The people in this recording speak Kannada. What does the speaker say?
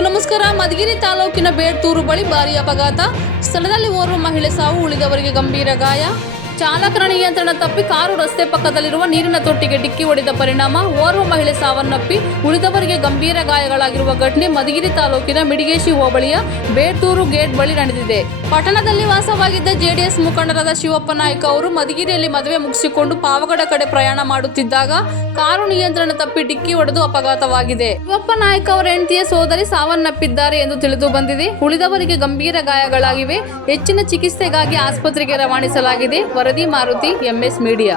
ಮಧುಗಿರಿ ತಾಲೂಕಿನ ಬೇಡ್ತೂರು ಬಳಿ ಭಾರೀ ಅಪಘಾತ. ಸ್ಥಳದಲ್ಲಿ ಓರ್ವ ಮಹಿಳೆ ಸಾವು, ಉಳಿದವರಿಗೆ ಗಂಭೀರ ಗಾಯ. ಚಾಲಕನ ನಿಯಂತ್ರಣ ತಪ್ಪಿ ಕಾರು ರಸ್ತೆ ಪಕ್ಕದಲ್ಲಿರುವ ನೀರಿನ ತೊಟ್ಟಿಗೆ ಡಿಕ್ಕಿ ಹೊಡೆದ ಪರಿಣಾಮ. ಓರ್ವ ಮಹಿಳೆ ಸಾವನ್ನಪ್ಪಿ, ಉಳಿದವರಿಗೆ ಗಂಭೀರ ಗಾಯಗಳಾಗಿರುವ ಘಟನೆ ಮಧುಗಿರಿ ತಾಲೂಕಿನ ಮಿಡಿಗೇಶಿ ಹೋಬಳಿಯ ಬೇಡ್ತೂರು ಗೇಟ್ ಬಳಿ ನಡೆದಿದೆ. ಪಟ್ಟಣದಲ್ಲಿ ವಾಸವಾಗಿದ್ದ ಜೆಡಿಎಸ್ ಮುಖಂಡರಾದ ಶಿವಪ್ಪ ನಾಯ್ಕ ಅವರು ಮಧುಗಿರಿಯಲ್ಲಿ ಮದುವೆ ಮುಗಿಸಿಕೊಂಡು ಪಾವಗಡ ಕಡೆ ಪ್ರಯಾಣ ಮಾಡುತ್ತಿದ್ದಾಗ ಕಾರು ನಿಯಂತ್ರಣ ತಪ್ಪಿ ಡಿಕ್ಕಿ ಹೊಡೆದು ಅಪಘಾತವಾಗಿದೆ. ಶಿವಪ್ಪ ನಾಯ್ಕ ಅವರ ಹೆಂಡತಿಯ ಸೋದರಿ ಸಾವನ್ನಪ್ಪಿದ್ದಾರೆ ಎಂದು ತಿಳಿದು ಬಂದಿದೆ. ಉಳಿದವರಿಗೆ ಗಂಭೀರ ಗಾಯಗಳಾಗಿವೆ. ಹೆಚ್ಚಿನ ಚಿಕಿತ್ಸೆಗಾಗಿ ಆಸ್ಪತ್ರೆಗೆ ರವಾನಿಸಲಾಗಿದೆ. ವರದಿ Maruti, M S media.